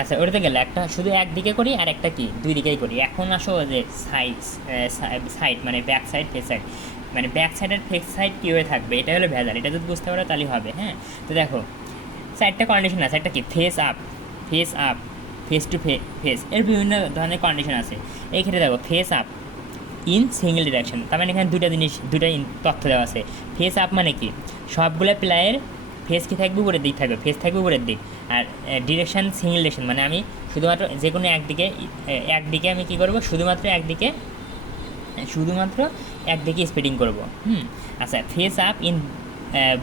আচ্ছা ওটাতে গেলে একটা শুধু একদিকে করি আর একটা কি দুই দিকেই করি। এখন আসো যে সাইড, সাইড মানে ব্যাক সাইড ফেস সাইড, মানে ব্যাক সাইড আর ফেস সাইড কীভাবে থাকবে এটা হলো ভেজাল, এটা যদি বুঝতে পারো তাহলে হবে। হ্যাঁ, তো দেখো চারটা কন্ডিশন আছে, একটা কি face up, face up, face to face, এর বিভিন্ন ধরনের কন্ডিশন আছে। এই ক্ষেত্রে দেখো face up in single direction, তার মানে এখানে দুটা জিনিস, দুটা তথ্য দেওয়া আছে। ফেস আপ মানে কি সবগুলো প্লায়ের ফেস কি থাকবে উপরের দিক থাকবে, ফেস থাকবে উপরের দিক। আর ডিরেকশন সিঙ্গেল ডিরেকশন মানে আমি শুধুমাত্র যে কোনো একদিকে, একদিকে আমি কী করবো শুধুমাত্র একদিকে, শুধুমাত্র একদিকে স্পিডিং করব। আচ্ছা face up in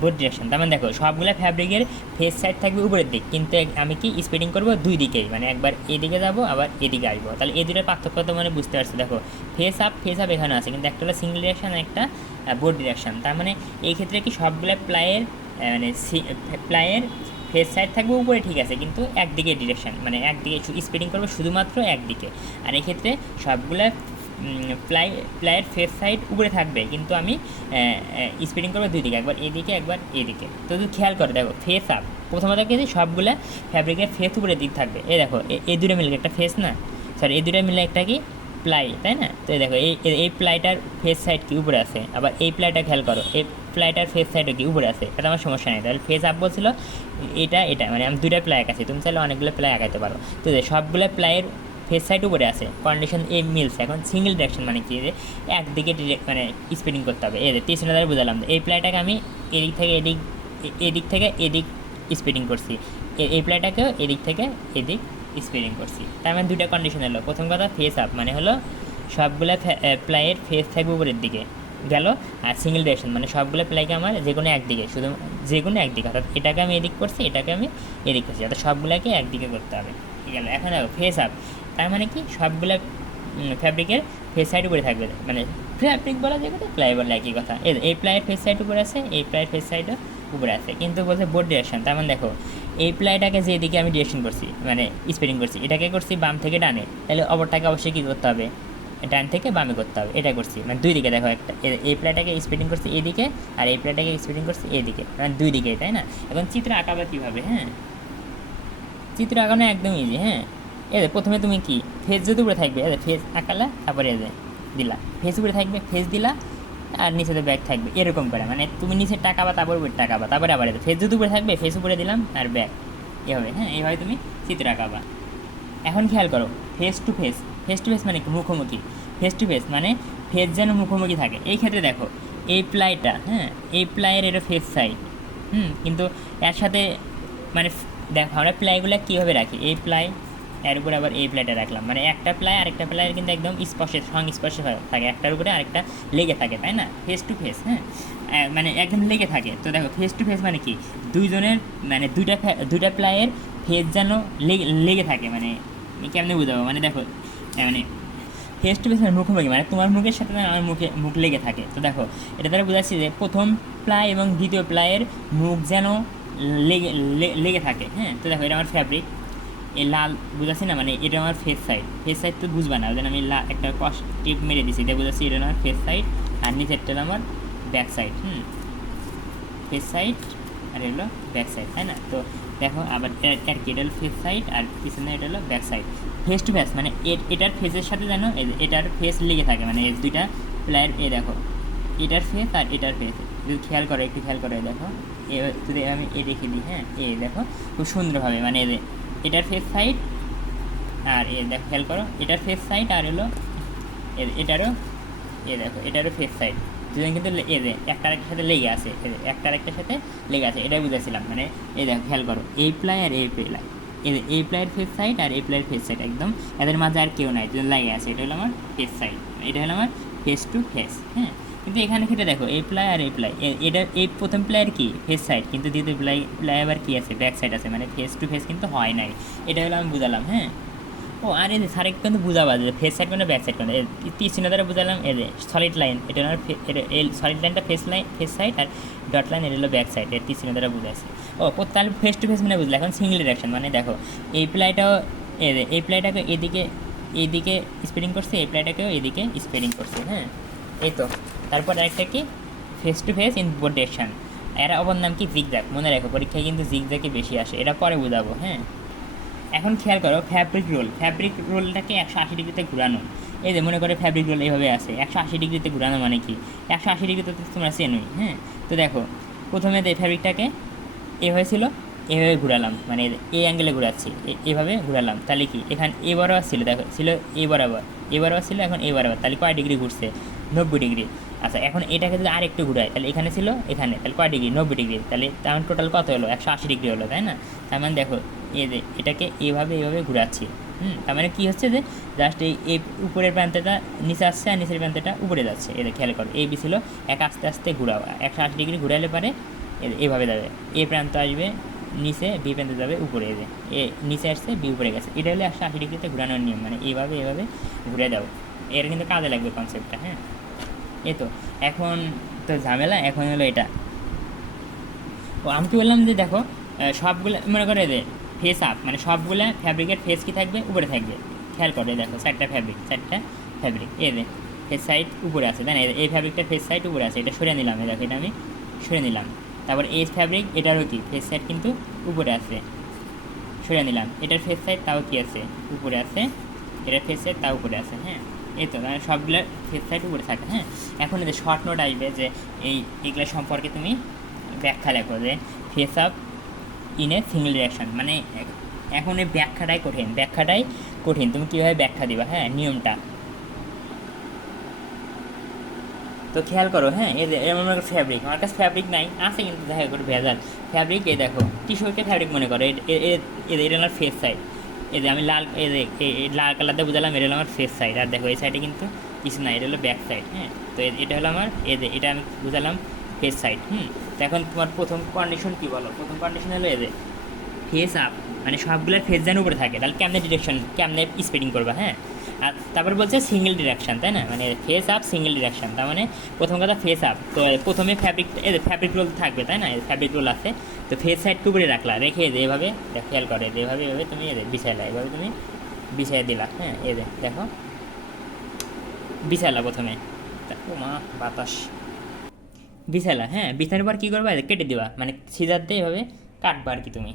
both direction, তার মানে দেখো সবগুলো ফ্যাব্রিকের ফেস সাইড থাকবে উপরের দিক, কিন্তু আমি কি স্পিডিং করব দুই দিকেই, মানে একবার এদিকে যাব আবার এদিকে আসবো। তাহলে এই দুটোর পার্থক্য তো মানে বুঝতে পারছি। দেখো ফেস আপ এখানে আছে, কিন্তু একটা হলো সিঙ্গেল ডিরেকশন, একটা বোথ ডিরেকশন। তার মানে এই ক্ষেত্রে কি সবগুলো প্লায়ের মানে প্লায়ের ফেস সাইড থাকবে উপরে ঠিক আছে, কিন্তু একদিকে ডিরেকশন, মানে একদিকে স্পিডিং করবে শুধুমাত্র একদিকে। আর এক্ষেত্রে সবগুলো প্লায়ের ফেস সাইড উপরে থাকবে, কিন্তু আমি স্পিডিং করবো দুই দিকে, একবার এদিকে একবার এদিকে। তো তুই খেয়াল করে দেখো ফেস আপ প্রথমত কি সবগুলো ফ্যাব্রিকের ফেস উপরের দিক থাকবে। এই দেখো এই দুটো মিলে একটা ফেস না, সরি এই দুটো মিলে একটা কি প্লাই, তাই না? তো দেখো এই প্লাইটার ফেস সাইড কি উপরে আছে, আবার এই প্লাইটা খেয়াল করো এই প্লাইটার ফেস সাইডও কি উপরে আছে, এটা আমার সমস্যা নেই। তাহলে ফেস আপ বলছিল এটা মানে আমি দুইটা প্লাই আঁকাছি, তুমি চাইলে অনেকগুলো প্লাই আঁকাতে পারো। তো সবগুলো প্লাইয়ের ফেস সাইড উপরে আছে, কন্ডিশন এ মিলস। এখন সিঙ্গেল ডিরেকশন মানে কি যে একদিকে ডিরেক্ট মানে স্পিডিং করতে হবে। এই তিন দ্বারা বুঝালাম এই প্লাইটাকে আমি এদিক থেকে এদিক, এদিক থেকে এদিক স্পিডিং করছি, এই প্লাইটাকেও এদিক থেকে এদিক স্পিডিং করছি। তার মানে দুইটা কন্ডিশন হলো। প্রথম কথা ফেস আপ মানে হলো সবগুলো প্লাইয়ের ফেস থাকবে উপরের দিকে গেল, আর সিঙ্গেল ডিরেকশন মানে সবগুলো প্লাইকে আমার যে কোনো একদিকে, শুধু যে কোনো একদিকে, অর্থাৎ এটাকে আমি এদিক করছি এটাকে আমি এদিক করছি, অর্থাৎ সবগুলোকে একদিকে করতে হবে। ঠিক আছে, এখন দেখো ফেস আপ তার মানে কি সবগুলো ফ্যাব্রিকের ফেস সাইড উপরে থাকবে, মানে ফ্যাব্রিক বলা যাবে তো প্লাই বলা একই কথা। এই প্লাইয়ের ফেস সাইড উপরে আছে, এই প্লাইয়ের ফেস সাইডও উপরে আছে, কিন্তু বলছে বোর্ড ডিরেকশন। তার মানে দেখো এই প্লাইটাকে যেদিকে আমি ডিরেকশন করছি মানে স্পিডিং করছি, এটাকে করছি বাম থেকে ডানে, তাহলে অপরটাকে অবশ্যই কী করতে হবে ডান থেকে বামে করতে হবে। এটা করছি মানে দুই দিকে। দেখো একটা এই প্লাইটাকে স্পিডিং করছি এদিকে, আর এই প্লাইটাকে স্পিডিং করছি এদিকে, মানে দুই দিকে, তাই না? এখন চিত্র আঁকাবে কীভাবে? হ্যাঁ, চিত্র আঁকানো একদম ইজি। হ্যাঁ, প্রথমে তুমি কি ফেস যদি উপরে থাকবে ফেস আঁকালা, তারপরে দিলা ফেস উপরে থাকবে ফেস দিলা, আর নিচেতে ব্যাগ থাকবে এরকম করে, মানে তুমি নিচে টাকাবা তারপর উপরে টাকাবা, তারপরে আবার ফেস যদি উপরে থাকবে ফেস উপরে দিলাম আর ব্যাগ এভাবে। হ্যাঁ, এইভাবে তুমি চিত্র আঁকাবা। এখন খেয়াল করো face to face, face to face মানে কি মুখোমুখি, ফেস টু ফেস মানে ফেস যেন মুখোমুখি থাকে। এই ক্ষেত্রে দেখো এই প্লাইটা, হ্যাঁ এই প্লাইয়ের এটা ফেস সাইড, কিন্তু এর সাথে মানে দেখো আমরা প্লাইগুলো কীভাবে রাখি, এই প্লাই এর উপরে আবার এই প্লাইটা রাখলাম, মানে একটা প্লাই আরেকটা প্লাইয়ের কিন্তু একদম সংস্পর্শে থাকে, একটার উপরে আরেকটা লেগে থাকে, তাই না? ফেস টু ফেস, হ্যাঁ মানে একদম লেগে থাকে। তো দেখো ফেস টু ফেস মানে কি দুইজনের মানে দুইটা প্লাইয়ের ফেস যেন লেগে থাকে, মানে কেমনে বুঝাবো, মানে দেখো মানে ফেস টু ফেস মানে মুখোমুখি, মানে তোমার মুখের সাথে আমার মুখ লেগে থাকে। তো দেখো এটা দ্বারা বোঝাচ্ছি যে প্রথম প্লাই এবং দ্বিতীয় প্লাইয়ের মুখ যেন লেগে থাকে। হ্যাঁ, তো দেখো এটা আমার ফ্যাব্রিক, এই লাল বুঝাচ্ছি না, মানে এটা আমার ফেস সাইড তো বুঝবা না, ওই জন্য আমি একটা টিপ মেরে দিচ্ছি, এটা বুঝাচ্ছি এটা আমার ফেস সাইড, আর নিচেরটা আমার ব্যাক সাইড। ফেস সাইড আর এগুলো ব্যাক সাইড, তাই না? তো দেখো আবার এর কি এটা হলো ফেস সাইড, আর পিছনে এটা হলো back side. Face to face মানে এটার ফেসের সাথে যেন এটার ফেস লেগে থাকে, মানে এই দুইটা প্লায়ের দেখো এটার ফেস আর এটার ফেস যদি খেয়াল করো, একটু খেয়াল করে দেখো, যদি আমি দেখে দিই, হ্যাঁ দেখো খুব সুন্দরভাবে, মানে এটার ফেস সাইড আর দেখো খেয়াল করো এটার ফেস সাইড আর হলো এটারও দেখো এটারও ফেস সাইড, দুজন কিন্তু একটা আরেকটার সাথে লেগে আছে, একটা আরেকটার সাথে লেগে আছে, এটাই বুঝেছিলাম। মানে দেখো খেয়াল করো এই প্লাই আর এই প্লাই, এই প্লাইয়ের ফেস সাইড আর এই প্লাইয়ের ফেস সাইড একদম এদের মাঝে আর কেউ নাই, দুজন লাগে আছে, এটা হলো আমার ফেস সাইড, এটা হলো আমার ফেস টু ফেস। হ্যাঁ, কিন্তু এখানে ক্ষেত্রে দেখো এই প্লাই আর এই প্লাই, এটা এই প্রথম প্লাইয়ের কি ফেস সাইড, কিন্তু দ্বিতীয় প্লাই আবার কী আছে ব্যাক সাইড আছে, মানে ফেস টু ফেস কিন্তু হয় নাই, এটা হলো আমি বুঝালাম। হ্যাঁ, ও আর স্যার কিন্তু বুঝাবা যে ফেস সাইড মানে ব্যাক সাইড মানে তীর চিহ্ন দ্বারা বুঝালাম। সলিড লাইন এটা আমার এই সলিড লাইনটা ফেস সাইড, আর ডট লাইন এটা হলো ব্যাক সাইড, এর তীর চিহ্ন দ্বারা বুঝাইছে। তাহলে ফেস টু ফেস মানে বুঝলে। এখন সিঙ্গেল ডিরেকশন মানে দেখো এই প্লাইটাও এই প্লাইটাকে এইদিকে স্পিডিং করছে, এই প্লাইটাকেও এদিকে স্পিডিং করছে। হ্যাঁ, এই তো। তারপর আরেকটা কি face to face in both direction, এরা অপর নাম কি জিগজ্যাগ, মনে রাখো পরীক্ষায় কিন্তু জিগজ্যাগই বেশি আসে, এটা পরে বুঝাবো। হ্যাঁ, এখন খেয়াল করো ফ্যাব্রিক রোলটাকে 180 ডিগ্রিতে ঘোরানো। এই যে মনে করে ফ্যাব্রিক রোল এইভাবে আছে, 180 ডিগ্রিতে ঘোরানো মানে কি, 180 ডিগ্রিতে তো তোমরা চেনোই। হ্যাঁ, তো দেখো প্রথমে ফ্যাব্রিকটাকে এভাবে ছিল, এভাবে ঘোরালাম, মানে এই অ্যাঙ্গেলে ঘোরাচ্ছি, এভাবে ঘোরালাম, তাহলে কি এখানে এ বরাবর ছিল, দেখো ছিল এ বরাবর ছিল, এখন এ বরাবর, তাহলে কয় ডিগ্রি ঘুরছে, 90 ডিগ্রি। আচ্ছা এখন এটাকে যদি আর একটু ঘুরায়, তাহলে এখানে ছিল এখানে, তাহলে কয় ডিগ্রি, 90 ডিগ্রি, তাহলে তার টোটাল কত হলো, 180 ডিগ্রি হলো, তাই না? তার মানে দেখো এই যে এটাকে এভাবে ঘুরাচ্ছি। তার মানে কী হচ্ছে যে জাস্ট এই উপরের প্রান্তটা নিচে আসছে আর নিচের প্রান্তটা উপরে যাচ্ছে। এদের খেয়াল করো, এই বি ছিল, এক আস্তে আস্তে ঘুরাও, 180 ডিগ্রি ঘুরাইলে পারে এইভাবে যাবে, এ প্রান্ত আসবে নিচে, বি প্রান্তে যাবে উপরে, এ নিচে আসছে, বি উপরে গেছে। এটা হলে 180 ডিগ্রিতে ঘুরানোর নিয়ম, মানে এভাবে ঘুরে দাও। এর কিন্তু কাজে লাগবে কনসেপ্টটা। হ্যাঁ, এই তো এখন তো ঝামেলা, এখন হলো এটা। ও আমি কি বললাম যে দেখো সবগুলো মনে করে যে ফেস আপ, মানে সবগুলো ফ্যাব্রিকের ফেস কি থাকবে, উপরে থাকবে। খেয়াল করে দেখো চারটা ফ্যাব্রিক এই যে ফেস সাইড উপরে আছে, তাই না? এই ফ্যাব্রিকটার ফেস সাইড উপরে আছে, এটা সরিয়ে নিলাম, দেখো এটা আমি সরিয়ে নিলাম। তারপর এই ফ্যাব্রিক, এটারও কি ফেস সাইড কিন্তু উপরে আছে, সরিয়ে নিলাম। এটার ফেস সাইড তাও কি আছে, উপরে আছে, এটার ফেস সাইড তাও উপরে আছে। হ্যাঁ, এই তো মানে সবগুলোর ফেস সাইড উপরে থাকে। হ্যাঁ, এখন এই যে শর্ট নোট আসবে যে এইগুলো সম্পর্কে তুমি ব্যাখ্যা লেখো, যে face up in a single direction, মানে এখন এই ব্যাখ্যাটাই কঠিন, তুমি কীভাবে ব্যাখ্যা দিবা। হ্যাঁ, নিয়মটা তো খেয়াল করো। হ্যাঁ, এমন ফ্যাব্রিক, আমার কাছে ফ্যাব্রিক নাই, আছে কিন্তু দেখা করে ভেজাল ফ্যাব্রিক। এই দেখো টিস্যুকে ফ্যাব্রিক মনে করো, এটা আমার ফেস সাইড, এই যে আমি লাল লাল কালার দিয়ে বুঝালাম, এটা হলো আমার ফেস সাইড। আর দেখো এই সাইডে কিন্তু কিছু নাই, এটা হলো ব্যাক সাইড। হ্যাঁ, তো এটা হলো আমার এটা আমি বুঝালাম ফেস সাইড। তো এখন তোমার প্রথম কন্ডিশন কী বলো? প্রথম কন্ডিশন হলো ফেস আপ, মানে সবগুলোর ফেস যেন উপরে থাকে, তাহলে কেমনে স্প্রেডিং করবা। হ্যাঁ, আর তারপর বলছে সিঙ্গেল ডিরেকশন, তাই না? মানে ফেস আপ সিঙ্গেল ডিরেকশন, তার মানে প্রথম কথা ফেস আপ, তো প্রথমে ফ্যাব্রিক রোল থাকবে, তাই না? ফ্যাব্রিক রোল আছে, তো ফেস সাইডকে উপরে রাখলা, রেখে এভাবে খেয়াল করে এভাবে তুমি বিছাইলা, এভাবে তুমি বিছাই দিলা। হ্যাঁ, দেখো বিছাইলা প্রথমে, ও মা বাতাস, বিছাইলা। হ্যাঁ, বিছানোর পর কী করবা, কেটে দিবা, মানে সিজার দিয়ে এভাবে কাটবা আর কি, তুমি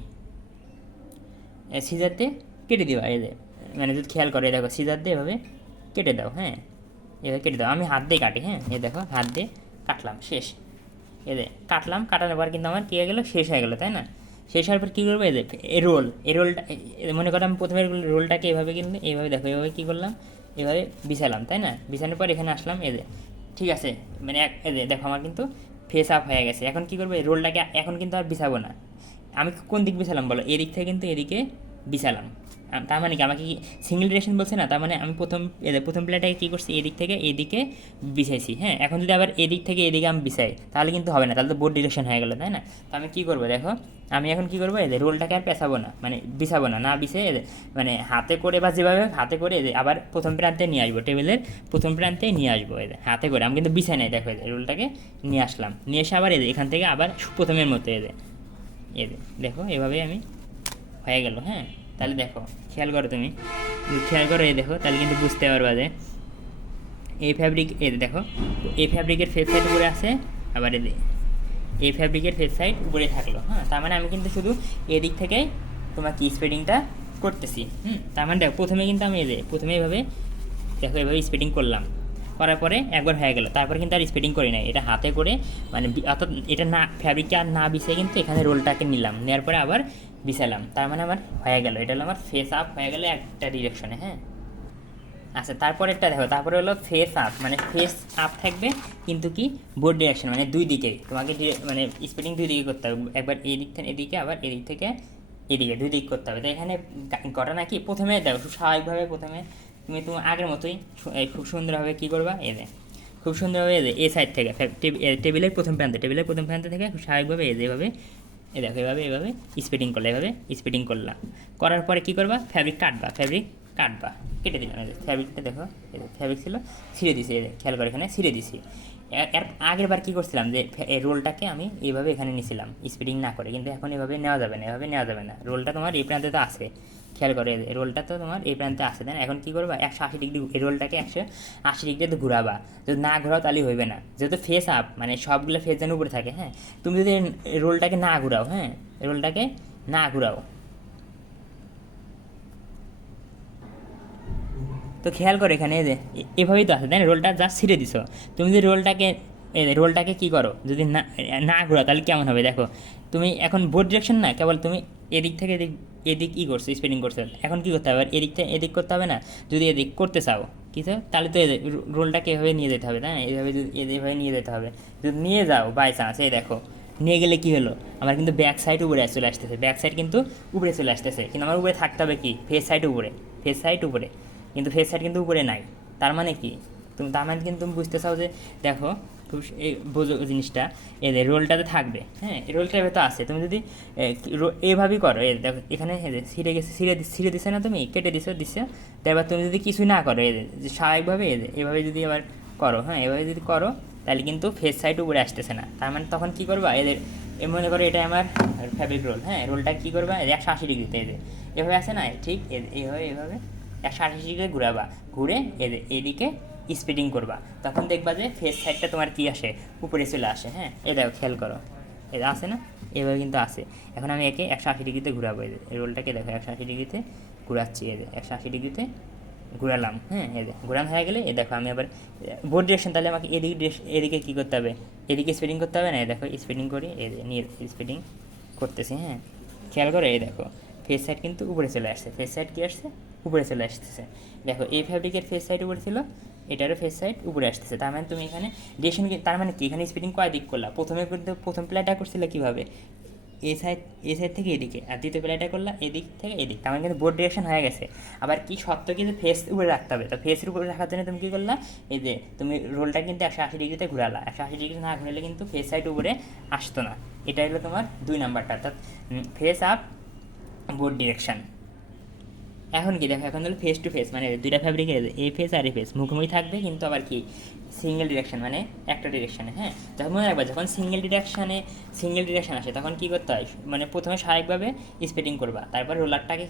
সিজার দিয়ে কেটে দিবা। মানে যদি খেয়াল করে দেখো সিজার দিয়ে এভাবে কেটে দাও। হ্যাঁ, এভাবে কেটে দাও, আমি হাত দিয়ে কাটি। হ্যাঁ, দেখো হাত দিয়ে কাটলাম, শেষ। কাটানোর পর কিন্তু আমার কী হয়ে গেলো, শেষ হয়ে গেলো, তাই না? শেষ হওয়ার পর কী করবো, রোলটা মনে করো আমি প্রথমে রোলটাকে এভাবে কিন্তু এইভাবে দেখো, এভাবে কী করলাম, এভাবে বিছালাম, তাই না? বিছানোর পর এখানে আসলাম, ঠিক আছে, মানে দেখো আমার কিন্তু ফেস আপ হয়ে গেছে। এখন কী করবো, এই রোলটাকে এখন কিন্তু আর বিছাবো না। আমি কোন দিক বিছালাম বলো, এদিক থেকে কিন্তু এদিকে বিছালাম। তার মানে কি আমাকে কি সিঙ্গেল ডিরেকশন বলছে না? তার মানে আমি প্রথম প্লেটাকে কী করছি, এদিক থেকে এদিকে বিছাইছি। হ্যাঁ, এখন যদি আবার এদিক থেকে এদিকে আমি বিছাই, তাহলে কিন্তু হবে না, তাহলে তো বোর্ড ডিরেকশন হয়ে গেলো, তাই না? তো আমি কী করবো দেখো, আমি এখন কী করবো, রোলটাকে আর পেঁচাবো না, মানে বিছাবো না, বিছে মানে হাতে করে বা যেভাবে হাতে করে আবার প্রথম প্রান্তে নিয়ে আসবো, টেবিলের প্রথম প্রান্তে নিয়ে আসবো, হাতে করে। আমি কিন্তু বিছাই নাই, দেখো রোলটাকে নিয়ে আসলাম, নিয়ে এসে আবার এখান থেকে আবার প্রথমের মতো দেখো এভাবেই আমি হয়ে গেল। হ্যাঁ, তাহলে দেখো খেয়াল করো, তুমি খেয়াল করো, দেখো তাহলে কিন্তু বুঝতে পারবা যে এই ফ্যাব্রিক, দেখো এই ফ্যাব্রিকের ফেস সাইড উপরে আছে, আবার এই ফ্যাব্রিকের ফেস সাইড উপরে থাকলো। হ্যাঁ, তার মানে আমি কিন্তু শুধু এদিক থেকেই তোমার কি স্প্রেডিংটা করতেছি। তার মানে দেখো প্রথমে কিন্তু আমি প্রথমে এভাবে দেখো এভাবে স্প্রেডিং করলাম, করার পরে একবার হয়ে গেল, তারপরে কিন্তু আর স্প্রেডিং করি না, এটা হাতে করে, মানে অর্থাৎ এটা না ফ্যাব্রিকটা আর না বিছিয়ে কিন্তু এখানে রোলটাকে নিলাম, নেওয়ার পরে আবার বিছালাম, তার মানে আমার হয়ে গেল, এটা হলো আমার ফেস আপ হয়ে গেলো একটা ডিরেকশনে। হ্যাঁ, আচ্ছা তারপরে একটা দেখো, তারপরে হলো ফেস আপ, মানে ফেস আপ থাকবে কিন্তু কি বোর্ড ডিরেকশন, মানে দুই দিকেই তোমাকে মানে স্প্রেডিং দুই দিকে করতে হবে, একবার এই দিক থেকে এদিকে, আবার এদিক থেকে এদিকে, দুই দিক করতে হবে। তো এখানে ঘটনা কি, প্রথমে দেখো খুব স্বাভাবিকভাবে প্রথমে তুমি আগের মতোই খুব সুন্দরভাবে কী করবা, খুব সুন্দরভাবে এই সাইড থেকে টেবিলের প্রথম প্রান্তে থেকে খুব স্বাভাবিকভাবে যেভাবে দেখো এভাবে স্প্রেডিং করলে, এভাবে স্প্রেডিং করলাম, করার পরে কী করবা, ফ্যাব্রিক কাটবা, কেটে দিলাম। ফ্যাব্রিকটা দেখো ফ্যাব্রিক ছিল, ছিঁড়ে দিছি, খেয়াল করে এখানে ছিঁড়ে দিছি। এর আগের বার কী করছিলাম, যে রোলটাকে আমি এইভাবে এখানে নিয়েছিলাম স্প্রেডিং না করে, কিন্তু এখন এভাবে নেওয়া যাবে না, রোলটা তোমার এই প্রান্তে তো আছে, খেয়াল করে রোলটা তো তোমার এই প্রান্তে আসে, তাই না? এখন কী করবা, 180 ডিগ্রি এই রোলটাকে 180 ডিগ্রিতে ঘুরাবা, যদি না ঘোরাও তাহলে হইবে না, যেহেতু ফেস আপ, মানে সবগুলো ফেস যেন উপরে থাকে। হ্যাঁ, তুমি যদি রোলটাকে না ঘুরাও, তো খেয়াল করো এখানে এই যে এভাবেই তো আছে তাই না, রোলটা জাস্ট ছিঁড়ে দিছো। তুমি যদি রোলটাকে কী করো, যদি না না ঘোরাও তাহলে কেমন হবে দেখো। তুমি এখন বোর্ড ডিরেকশন না, কেবল তুমি এদিক থেকে এদিক এদিক ই করছো, স্পিনিং করছো, এখন কী করতে হবে, এদিক থেকে এদিক করতে হবে না। যদি এদিক করতে চাও কিছু, তাহলে তো রোলটাকে এভাবে নিয়ে যেতে হবে, তাই না, এইভাবে যদি এভাবে নিয়ে যেতে হবে। যদি নিয়ে যাও বাই চান্স, এই দেখো নিয়ে গেলে কী হলো, আমার কিন্তু ব্যাক সাইড উপরে চলে আসতেছে, ব্যাক সাইড কিন্তু উপরে চলে আসতেছে, কিন্তু আমার উপরে থাকতে হবে কি, ফেস সাইড উপরে, ফেস সাইড উপরে, কিন্তু ফেস সাইড কিন্তু উপরে নাই। তার মানে কি, তুমি তার মানে কিন্তু তুমি বুঝতে চাও যে দেখো খুব এই বোঝো জিনিসটা, এদের রোলটাতে থাকবে, হ্যাঁ এই রোলটা এভাবে তো আছে। তুমি যদি এইভাবেই করো, দেখো এখানে ছিঁড়ে গেছে, ছিঁড়ে দিছে না, তুমি কেটে দিছো, তারপর তুমি যদি কিছুই না করো এদের যে স্বাভাবিকভাবে এভাবে যদি আবার করো, হ্যাঁ এভাবে যদি করো, তাহলে কিন্তু ফেস সাইড উপরে আসতেছে না। তার মানে তখন কী করবা, মনে করো এটা আমার ফ্যাব্রিক রোল, হ্যাঁ রোলটা কী করবা 180 ডিগ্রিতে এভাবে আসে না, ঠিক এভাবে 180 ডিগ্রি ঘুরাবা, ঘুরে এদিকে স্পিডিং করবা, তখন দেখবা যে ফেস সাইডটা তোমার কী আসে, উপরে চলে আসে। হ্যাঁ দেখো খেয়াল করো, আসে না, এভাবে কিন্তু আসে। এখন আমি একে 180 ডিগ্রিতে ঘুরাবো, এই রোলটাকে দেখো 180 ডিগ্রিতে ঘুরাচ্ছি, 180 ডিগ্রিতে ঘুরালাম, হ্যাঁ ঘুরানো হয়ে গেলে দেখো আমি আবার বোর্ড ডিরেকশন, তাহলে আমাকে এদিকে কী করতে হবে, এদিকে স্পিডিং করতে হবে না, দেখো স্পিডিং করি, নিয়ে স্পিডিং করতেছি, হ্যাঁ খেয়াল করে দেখো ফেস সাইড কিন্তু উপরে চলে আসছে, ফেস সাইড কী আসছে, উপরে চলে আসতেছে। দেখো এই ফ্যাব্রিকের ফেস সাইড উপরে ছিল, এটারও ফেস সাইড উপরে আসতেছে। তার মানে তুমি এখানে ডিরেকশন, তার মানে কি এখানে স্পিডিং কয় দিক করলা, প্রথমে কিন্তু প্রথম প্লেটা করছিলে কীভাবে, এই সাইড থেকে এদিকে, আর দ্বিতীয় প্লেটা করলা এদিক থেকে এদিক, তার মানে কিন্তু বোর্ড ডিরেকশন হয়ে গেছে। আবার কি শর্ত কিন্তু ফেস উপরে রাখতে হবে, তো ফেসের উপরে রাখার জন্য তুমি কী করলা, তুমি রোলটা কিন্তু 180 ডিগ্রিতে ঘুরালা, 180 ডিগ্রি না ঘুরালে কিন্তু ফেস সাইড উপরে আসতো না। এটা হলো তোমার 2 নাম্বারটা, অর্থাৎ ফেস আপ বোর্ড ডিরেকশন। এখন কি দেখো, এখন হলো ফেস টু ফেস, মানে দুইটা ফ্যাব্রিকের এই ফেস আর এই ফেস মুখোমুখি থাকবে, কিন্তু আবার কি সিঙ্গেল ডিরেকশন, মানে একটা ডিরেকশনে। হ্যাঁ যখন মনে রাখবা, যখন সিঙ্গেল ডিরেকশন আসে তখন কী করতে হয়, মানে প্রথমে স্বাভাবিকভাবে স্পিডিং করবা, তারপর রোলারটাকে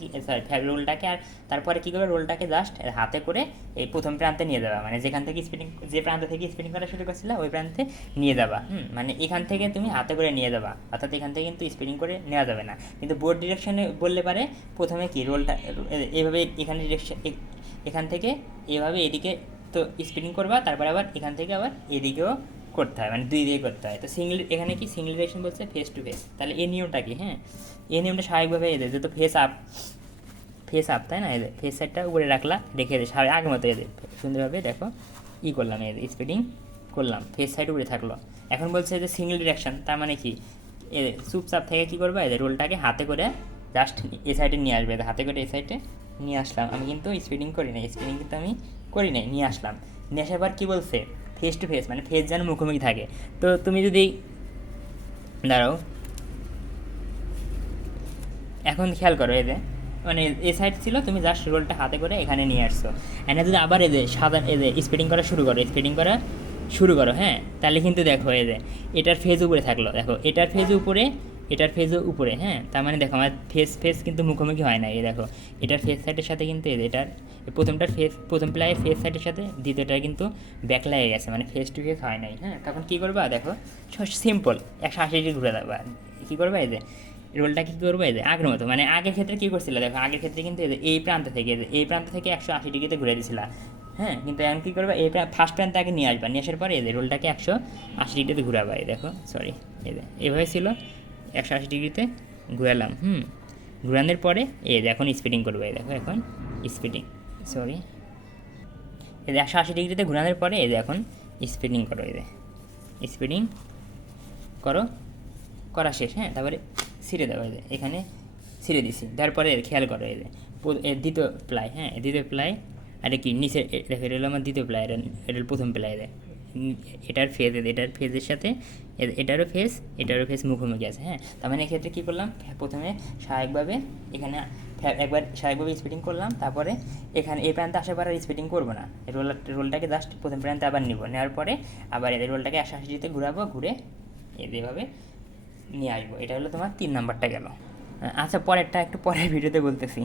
রোলটাকে, আর তারপরে কী করবে, রোলটাকে জাস্ট হাতে করে এই প্রথম প্রান্তে নিয়ে যাবা, মানে যেখান থেকে যে প্রান্ত থেকে স্পিডিং করা শুরু করছিলে ওই প্রান্তে নিয়ে যাবা। মানে এখান থেকে তুমি হাতে করে নিয়ে যাবা, অর্থাৎ এখান থেকে কিন্তু স্পিডিং করে নেওয়া যাবে না। কিন্তু বোর্ড ডিরেকশনে বললে পারে প্রথমে কি রোলটা এইভাবে এখানে ডিরেকশন, এখান থেকে এভাবে এদিকে তো স্পিডিং করবা, তারপর আবার এখান থেকে আবার এদিকেও করতে হয়, মানে দুই দিকে করতে হয়। তো এখানে কি সিঙ্গেল ডিরেকশন বলছে ফেস টু ফেস, তাহলে এই নিয়মটা কি, হ্যাঁ এই নিয়মটা স্বাভাবিকভাবে যেহেতু ফেস আপ তাই না, ফেস সাইডটা উপরে রেখে স্বাভাবিক আগের মতো সুন্দরভাবে দেখো করলাম, স্পিডিং করলাম, ফেস সাইড উপরে থাকলো। এখন বলছে যে সিঙ্গেল ডিরেকশন, তার মানে কি চুপচাপ থেকে কী করবা, রোলটাকে হাতে করে জাস্ট এ সাইডে নিয়ে আসবে, হাতে করে এই সাইডে নিয়ে আসলাম। আমি কিন্তু স্পিডিং করি নাই, নিয়ে আসলাম, নিয়ে আসার পর কী বলছে, ফেস টু ফেস, মানে ফেস যেন মুখোমুখি থাকে। তো তুমি যদি দাঁড়াও, এখন খেয়াল করো মানে এ সাইড ছিল, তুমি জাস্ট রোলটা হাতে করে এখানে নিয়ে আসছো, এনে যদি আবার স্পিডিং করা শুরু করো, হ্যাঁ তাহলে কিন্তু দেখো এটার ফেজ উপরে থাকলো, দেখো এটার ফেজও উপরে, হ্যাঁ তার মানে দেখো আমার ফেস কিন্তু মুখোমুখি হয় না, দেখো এটার ফেস সাইডের সাথে কিন্তু এটার প্রথম প্লায়ের ফেস সাইডের সাথে দ্বিতীয়টার কিন্তু ব্যাক লেগে গেছে, মানে ফেস টু ফেস হয় নাই। হ্যাঁ তখন কী করবা, দেখো সিম্পল 180 ডিগ্রি ঘুরে দেবা, কী করবা রোলটা কী করবো, আগের মতো, মানে আগের ক্ষেত্রে কী করছিল, দেখো আগের ক্ষেত্রে কিন্তু এই প্রান্ত থেকে 180 ডিগ্রিতে ঘুরে দিয়েছিলা, হ্যাঁ কিন্তু এখন কী করবা, এই ফার্স্ট প্রান্তে আগে নিয়ে আসবা, নিয়ে আসার পরে রোলটাকে 180 ডিগ্রিতে ঘুরাবা, দেখো সরি এভাবে ছিল 180 ডিগ্রিতে ঘুরালাম, ঘুরানোর পরে এখন স্পিডিং করবো, দেখো এখন স্পিডিং 180 ডিগ্রিতে ঘুরানোর পরে এখন স্পিডিং করো, স্পিডিং করা শেষ, হ্যাঁ তারপরে ছিঁড়ে দেবো, এখানে ছিঁড়ে দিছি, তারপরে খেয়াল করো দ্বিতীয় প্লাই, হ্যাঁ দ্বিতীয় প্লাই, আর কি নিচে দেখো এটা হলো আমার দ্বিতীয় প্লাই, এটা প্রথম প্লাই, এটার ফেজের সাথে এটারও ফেজ মুখোমুখি আছে, হ্যাঁ তার মানে এক্ষেত্রে কী করলাম, প্রথমে স্বাভাবিকভাবে এখানে একবার স্বাভাবিকভাবে স্পিডিং করলাম, তারপরে এখানে এই প্রান্তে আসার পর আর স্পিডিং করবো না, রোলটাকে জাস্ট প্রথম প্রান্তে আবার নেওয়ার পরে আবার রোলটাকে 180 ঘুরাবো, ঘুরে এভাবে নিয়ে আসবো। এটা হলো তোমার 3 নাম্বারটা গেল। আচ্ছা পরেরটা একটু পরের ভিডিওতে বলতেছি।